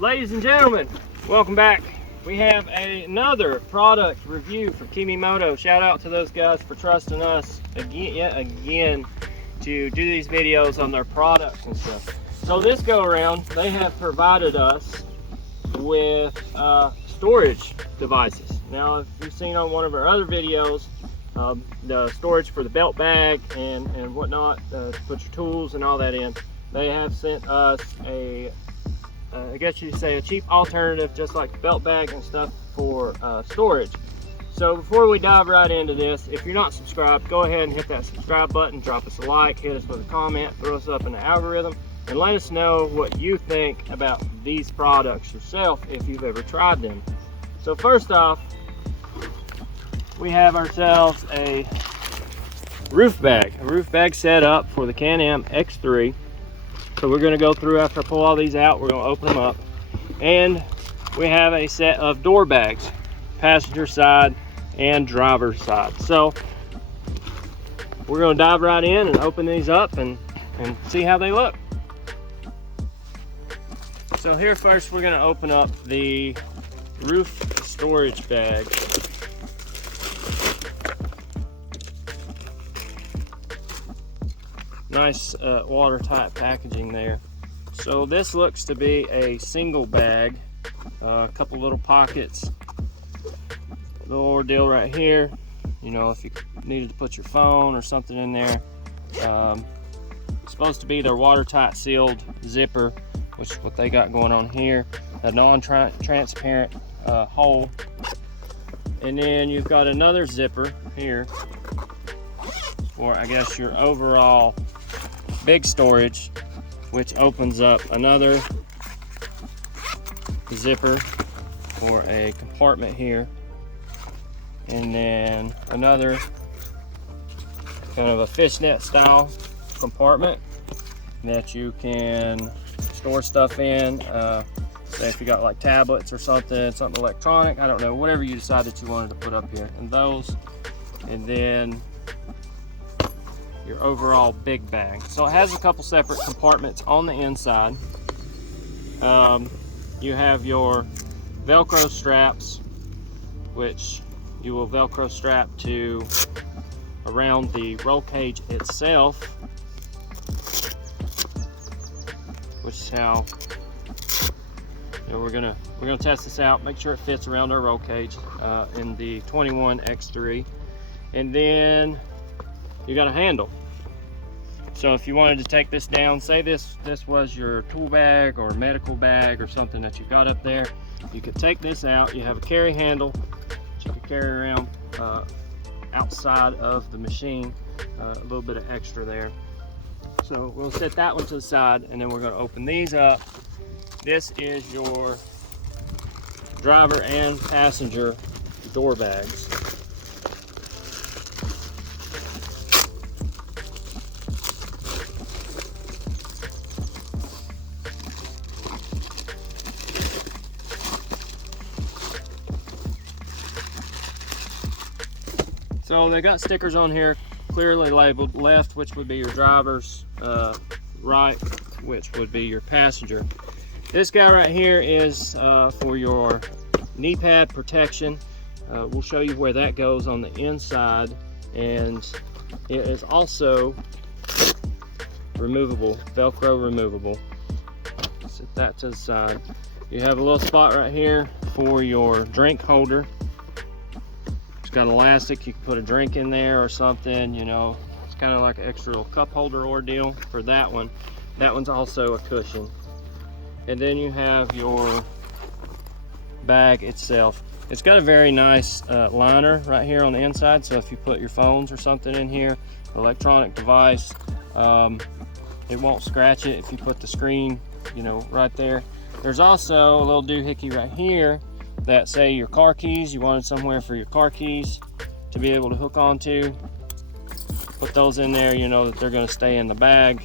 Ladies and gentlemen, welcome back. We have another product review for Kemimoto. Shout out to those guys for trusting us yet again to do these videos on their products and stuff. So this go around, they have provided us with storage devices. Now, if you've seen on one of our other videos, the storage for the belt bag and whatnot, to put your tools and all that in, they have sent us a I guess you'd say a cheap alternative, just like the belt bag and stuff, for storage. So before we dive right into this, if you're not subscribed, go ahead and hit that subscribe button, drop us a like, hit us with a comment, throw us up in the algorithm, and let us know what you think about these products yourself if you've ever tried them. So first off, we have ourselves a roof bag set up for the Can-Am X3. So we're going to go through, after I pull all these out, we're going to open them up. And we have a set of door bags, passenger side and driver side. So we're going to dive right in and open these up and see how they look. So here first, we're going to open up the roof storage bag. Nice watertight packaging there. So this looks to be a single bag, a couple little pockets, little ordeal right here. You know, if you needed to put your phone or something in there. It's supposed to be their watertight sealed zipper, which is what they got going on here. A non-transparent hole. And then you've got another zipper here for, I guess, your overall big storage, which opens up another zipper for a compartment here, and then another kind of a fishnet style compartment that you can store stuff in. Say if you got like tablets or something electronic, I don't know, whatever you decide that you wanted to put up here, and those, and then your overall big bag. So it has a couple separate compartments on the inside. You have your Velcro straps, which you will Velcro strap to around the roll cage itself, which is how, you know, we're gonna test this out, make sure it fits around our roll cage in the 21 X3. And then you got a handle. So if you wanted to take this down, say this was your tool bag or medical bag or something that you got up there, you could take this out. You have a carry handle that you can carry around outside of the machine, a little bit of extra there. So we'll set that one to the side, and then we're going to open these up. This is your driver and passenger door bags. So they got stickers on here clearly labeled: left, which would be your driver's, right, which would be your passenger. This guy right here is for your knee pad protection. We'll show you where that goes on the inside, and it is also removable, Velcro removable. Set that to the side. You have a little spot right here for your drink holder. Got elastic, you can put a drink in there or something, you know. It's kind of like an extra little cup holder ordeal for that one. That one's also a cushion. And then you have your bag itself. It's got a very nice liner right here on the inside, so if you put your phones or something in here, electronic device, it won't scratch it if you put the screen, you know, right there. There's also a little doohickey right here that, say your car keys, you wanted somewhere for your car keys to be able to hook onto, put those in there, you know that they're going to stay in the bag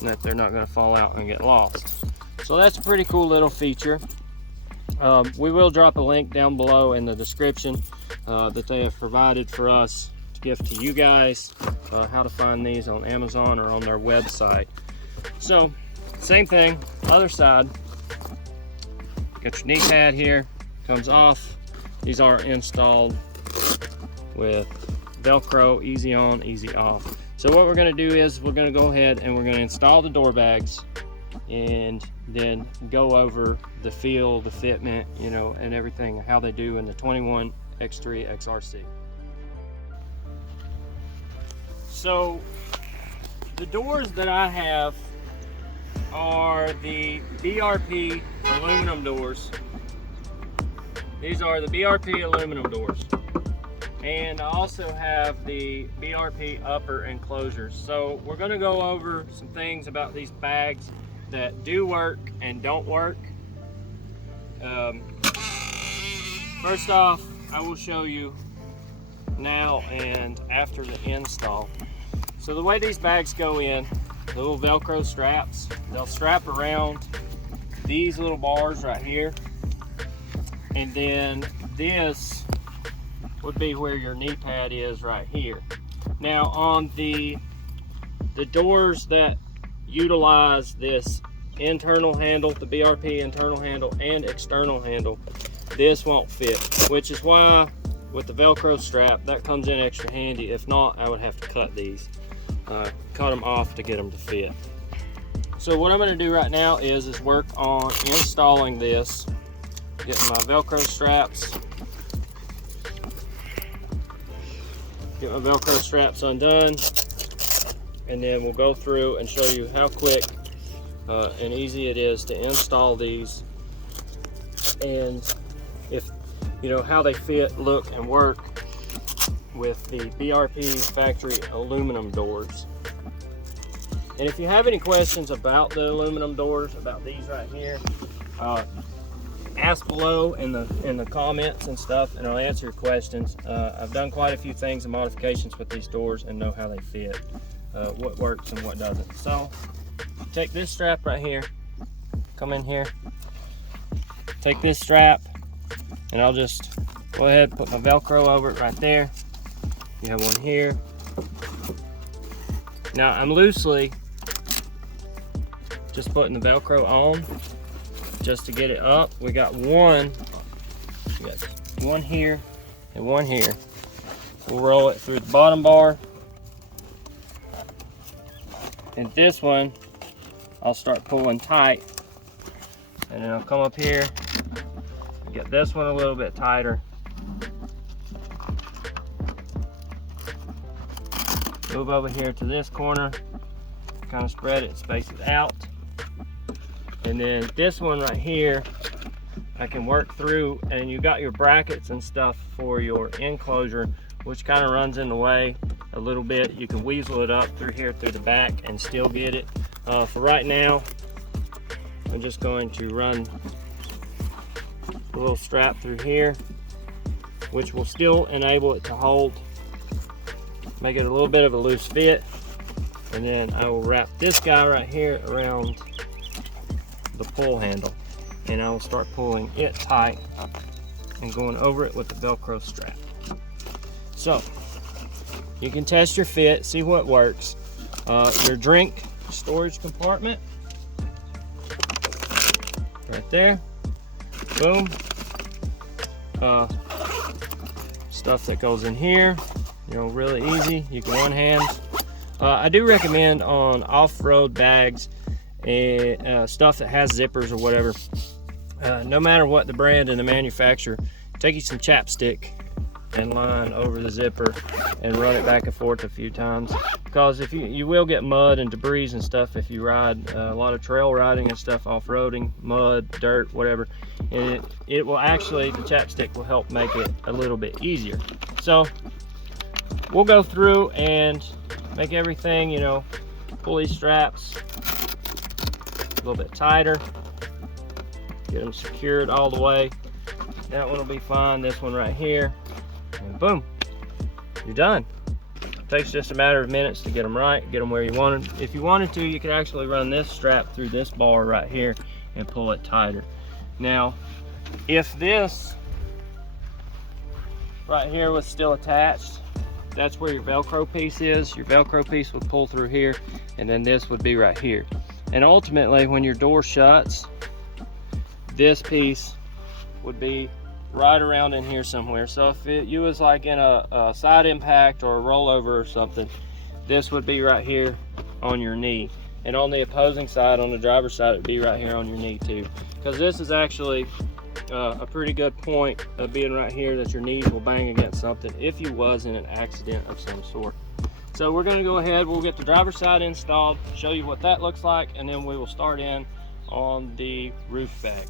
and that they're not going to fall out and get lost. So that's a pretty cool little feature. We will drop a link down below in the description that they have provided for us to give to you guys, how to find these on Amazon or on their website. So same thing, other side. Got your knee pad here, comes off. These are installed with Velcro, easy on, easy off. So what we're gonna do is we're gonna go ahead and we're gonna install the door bags and then go over the feel, the fitment, you know, and everything, how they do in the 21 X3 XRC. So the doors that I have are the BRP aluminum doors. These are the BRP aluminum doors. And I also have the BRP upper enclosures. So we're gonna go over some things about these bags that do work and don't work. First off, I will show you now and after the install. So the way these bags go in, the little Velcro straps, they'll strap around these little bars right here. And then this would be where your knee pad is right here. Now on the doors that utilize this internal handle, the BRP internal handle and external handle, this won't fit, which is why with the Velcro strap, that comes in extra handy. If not, I would have to cut these, cut them off to get them to fit. So what I'm going to do right now is work on installing this, getting my Velcro straps, get my Velcro straps undone, and then we'll go through and show you how quick and easy it is to install these, and if you know how they fit, look, and work with the BRP factory aluminum doors. And if you have any questions about the aluminum doors, about these right here, ask below in the comments and stuff, and I'll answer your questions. I've done quite a few things and modifications with these doors and know how they fit, what works and what doesn't. So take this strap right here, come in here, take this strap, and I'll just go ahead and put my Velcro over it right there. You have one here. Now I'm loosely just putting the Velcro on just to get it up. We got one here and one here. We'll roll it through the bottom bar, and this one I'll start pulling tight, and then I'll come up here, get this one a little bit tighter, move over here to this corner, kind of spread it, space it out, and then this one right here I can work through, and you got your brackets and stuff for your enclosure, which kind of runs in the way a little bit. You can weasel it up through here through the back and still get it. For right now, I'm just going to run a little strap through here, which will still enable it to hold, make it a little bit of a loose fit, and then I will wrap this guy right here around the pull handle, and I will start pulling it tight and going over it with the Velcro strap. So you can test your fit, see what works. Your drink storage compartment right there, boom. Stuff that goes in here, you know, really easy. You can one hand. I do recommend on off-road bags and stuff that has zippers or whatever, no matter what the brand and the manufacturer, take you some chapstick and line over the zipper and run it back and forth a few times, because if you will get mud and debris and stuff if you ride a lot of trail riding and stuff, off-roading, mud, dirt, whatever, and it will actually, the chapstick will help make it a little bit easier. So we'll go through and make everything, you know, pull these straps a little bit tighter, get them secured all the way. That one will be fine, this one right here, and boom, you're done. It takes just a matter of minutes to get them right, get them where you want them. If you wanted to, you could actually run this strap through this bar right here and pull it tighter. Now, if this right here was still attached, that's where your Velcro piece is. Your Velcro piece would pull through here, and then this would be right here. And ultimately, when your door shuts, this piece would be right around in here somewhere. So if you was like in a side impact or a rollover or something, this would be right here on your knee. And on the opposing side, on the driver's side, it would be right here on your knee too. Because this is actually a pretty good point of being right here, that your knees will bang against something if you was in an accident of some sort. So we're going to go ahead, we'll get the driver's side installed, show you what that looks like, and then we will start in on the roof bag.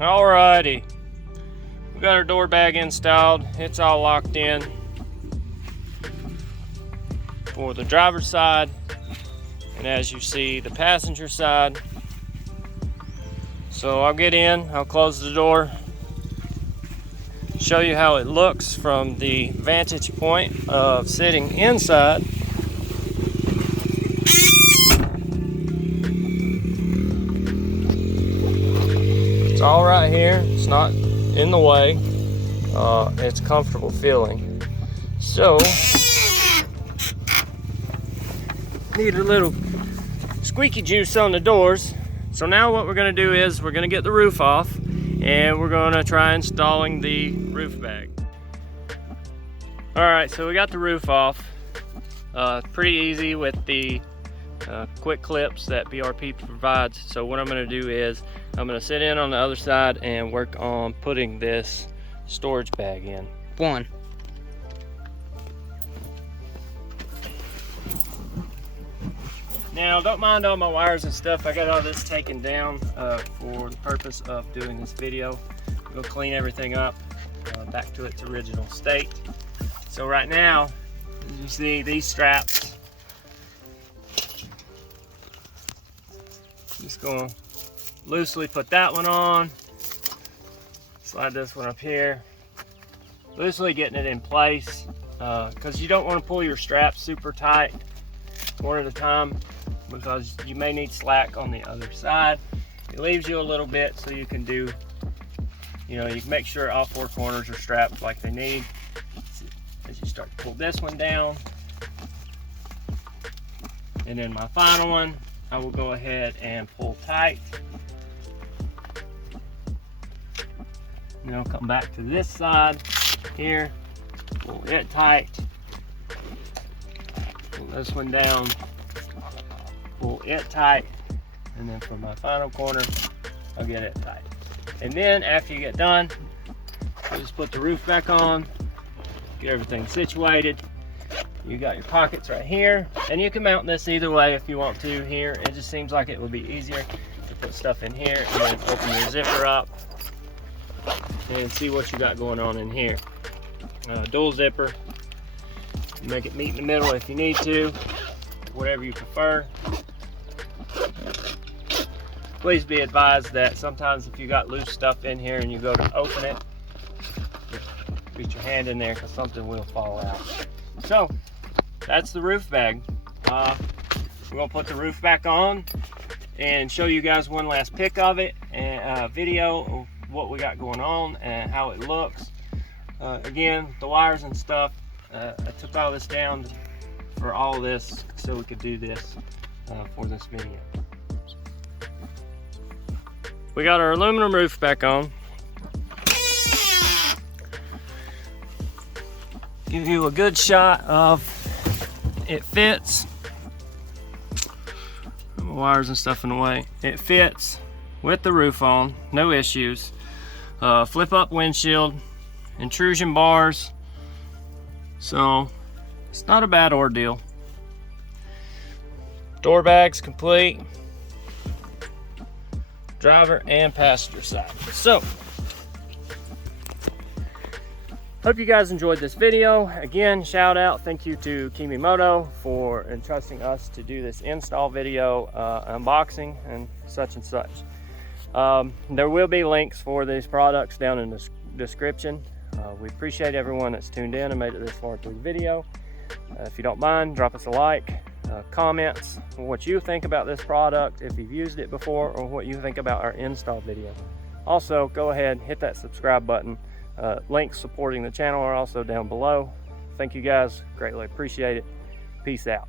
Alrighty, we got our door bag installed. It's all locked in for the driver's side, and as you see, the passenger side. So I'll get in, I'll close the door, show you how it looks from the vantage point of sitting inside. It's all right here, it's not in the way, it's comfortable feeling. So, need a little squeaky juice on the doors. So now what we're going to do is we're going to get the roof off, and we're going to try installing the roof bag. Alright, so we got the roof off. Pretty easy with the quick clips that BRP provides. So what I'm going to do is I'm going to sit in on the other side and work on putting this storage bag in. Now, don't mind all my wires and stuff. I got all this taken down for the purpose of doing this video. We'll clean everything up back to its original state. So right now, as you see, these straps, just gonna loosely put that one on, slide this one up here, loosely getting it in place, because you don't want to pull your straps super tight one at a time, because you may need slack on the other side. It leaves you a little bit so you can do, you can make sure all four corners are strapped like they need. As you start to pull this one down, and then my final one, I will go ahead and pull tight. And I'll come back to this side here, pull it tight, pull this one down, pull it tight, and then for my final corner, I'll get it tight. And then after you get done, you just put the roof back on, get everything situated. You got your pockets right here, and you can mount this either way if you want to here. It just seems like it would be easier to put stuff in here and then open your zipper up and see what you got going on in here. Dual zipper. You make it meet in the middle if you need to, whatever you prefer. Please be advised that sometimes if you got loose stuff in here and you go to open it, reach your hand in there because something will fall out. So that's the roof bag. We're gonna put the roof back on and show you guys one last pic of it, and a video of what we got going on and how it looks. Again, the wires and stuff, I took all this down for all this so we could do this for this video. We got our aluminum roof back on. Give you a good shot of it fits. The wires and stuff in the way. It fits with the roof on, no issues. Flip up windshield, intrusion bars. So it's not a bad ordeal. Door bag's complete. Driver and passenger side. So hope you guys enjoyed this video. Again, shout out, thank you to Kemimoto for entrusting us to do this install video, unboxing and such. There will be links for these products down in the description. We appreciate everyone that's tuned in and made it this far through the video. If you don't mind, drop us a like, comments on what you think about this product, if you've used it before, or what you think about our install video. Also, go ahead, hit that subscribe button. Links supporting the channel are also down below. Thank you guys, greatly appreciate it. Peace out.